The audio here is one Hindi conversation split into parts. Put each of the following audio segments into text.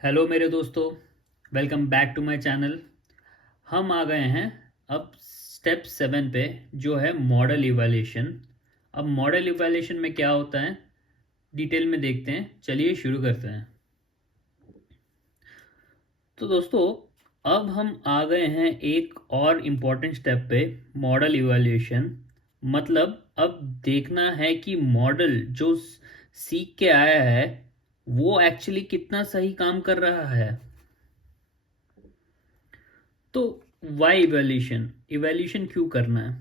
हेलो मेरे दोस्तों, welcome back to my channel. हम आ गए हैं अब स्टेप 7 पे, जो है मॉडल इवैल्यूएशन। अब मॉडल इवैल्यूएशन में क्या होता है डिटेल में देखते हैं। चलिए शुरू करते हैं। तो दोस्तों, अब हम आ गए हैं एक और इम्पॉर्टेंट स्टेप पे, मॉडल इवैल्यूएशन। मतलब अब देखना है कि मॉडल जो सीख के आया है वो एक्चुअली कितना सही काम कर रहा है। तो वाई इवैल्यूएशन, इवैल्यूएशन क्यों करना है?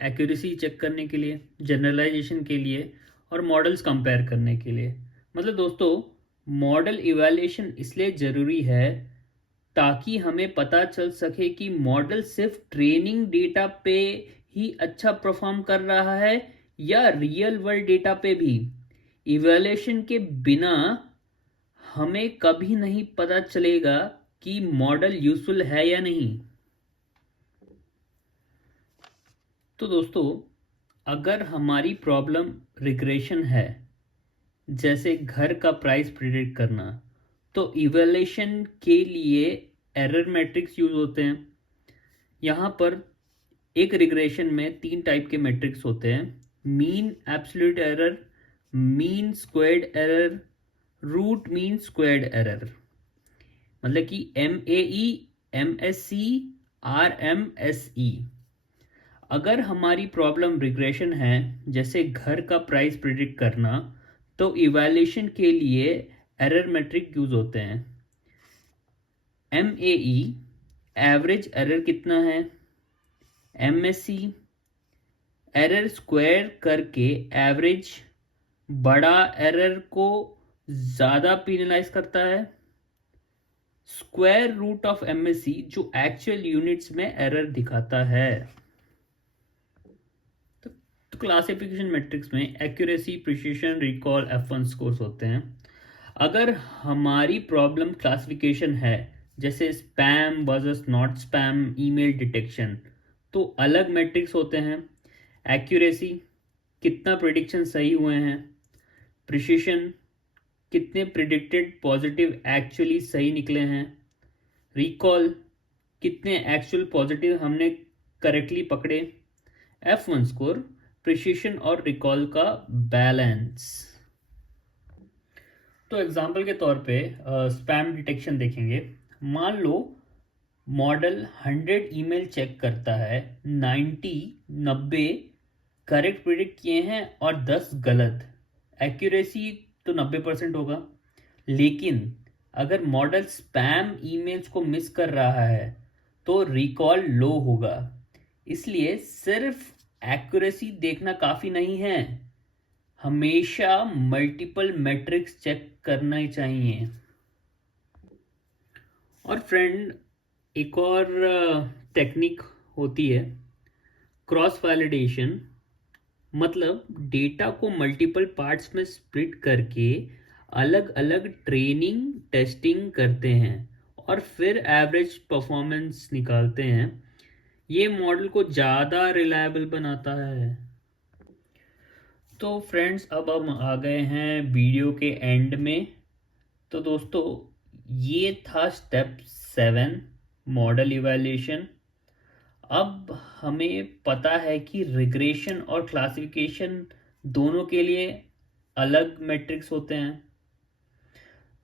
एक्यूरेसी चेक करने के लिए, जनरलाइजेशन के लिए, और मॉडल्स कंपेयर करने के लिए। मतलब दोस्तों, मॉडल इवैल्यूएशन इसलिए ज़रूरी है ताकि हमें पता चल सके कि मॉडल सिर्फ ट्रेनिंग डेटा पे ही अच्छा परफॉर्म कर रहा है या रियल वर्ल्ड डेटा पे भी। इवैल्यूएशन के बिना हमें कभी नहीं पता चलेगा कि मॉडल यूजफुल है या नहीं। तो दोस्तों, अगर हमारी प्रॉब्लम रिग्रेशन है, जैसे घर का प्राइस प्रिडिक्ट करना, तो इवैल्यूएशन के लिए एरर मैट्रिक्स यूज होते हैं। यहाँ पर एक रिग्रेशन में 3 टाइप के मैट्रिक्स होते हैं: mean absolute error, mean squared error, root mean squared error. मतलब कि MAE, MSE, RMSE। अगर हमारी प्रॉब्लम रिग्रेशन है, जैसे घर का प्राइस प्रिडिक्ट करना, तो इवैल्यूएशन के लिए एरर मैट्रिक यूज होते हैं। MAE एवरेज एरर कितना है, MSE एरर स्क्वायर करके एवरेज बड़ा एरर को ज़्यादा पिनलाइज करता है, स्क्वायर रूट ऑफ MSE जो एक्चुअल यूनिट्स में एरर दिखाता है। तो क्लासिफिकेशन मैट्रिक्स में accuracy, precision, recall, F1 scores होते हैं। अगर हमारी प्रॉब्लम क्लासिफिकेशन है, जैसे spam versus not spam, email detection, तो अलग मैट्रिक्स होते हैं। एक्यूरेसी, कितना प्रिडिक्शन सही हुए हैं। प्रिसिशन, कितने प्रिडिक्टेड पॉजिटिव एक्चुअली सही निकले हैं। रिकॉल, कितने एक्चुअल पॉजिटिव हमने करेक्टली पकड़े। F1 स्कोर, प्रिसिशन और रिकॉल का बैलेंस। तो एग्जांपल के तौर पे स्पैम डिटेक्शन देखेंगे। मान लो मॉडल 100 ईमेल चेक करता है, 90 करेक्ट प्रिडिक्ट किए हैं और 10 गलत। एक्यूरेसी तो 90% होगा। लेकिन अगर मॉडल स्पैम ईमेल्स को मिस कर रहा है तो रिकॉल लो होगा। इसलिए सिर्फ एक्यूरेसी देखना काफ़ी नहीं है, हमेशा मल्टीपल मैट्रिक्स चेक करना ही चाहिए। और फ्रेंड, एक और टेक्निक होती है क्रॉस वैलिडेशन। मतलब डेटा को मल्टीपल पार्ट्स में स्प्लिट करके अलग अलग ट्रेनिंग टेस्टिंग करते हैं और फिर एवरेज परफॉर्मेंस निकालते हैं। ये मॉडल को ज़्यादा रिलायबल बनाता है। तो फ्रेंड्स, अब हम आ गए हैं वीडियो के एंड में। तो दोस्तों, ये था स्टेप 7, मॉडल इवैल्यूएशन। अब हमें पता है कि रिग्रेशन और क्लासिफिकेशन दोनों के लिए अलग मैट्रिक्स होते हैं।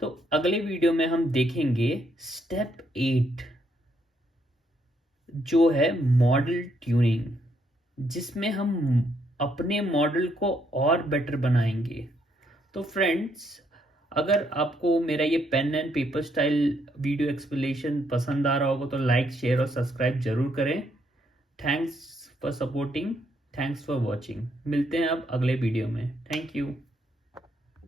तो अगले वीडियो में हम देखेंगे स्टेप 8, जो है मॉडल ट्यूनिंग, जिसमें हम अपने मॉडल को और बेटर बनाएंगे। तो फ्रेंड्स, अगर आपको मेरा ये pen and paper style video explanation पसंद आ रहा होगा तो लाइक, शेयर और सब्सक्राइब जरूर करें। Thanks for supporting, thanks for watching. मिलते हैं अब अगले वीडियो में। Thank you.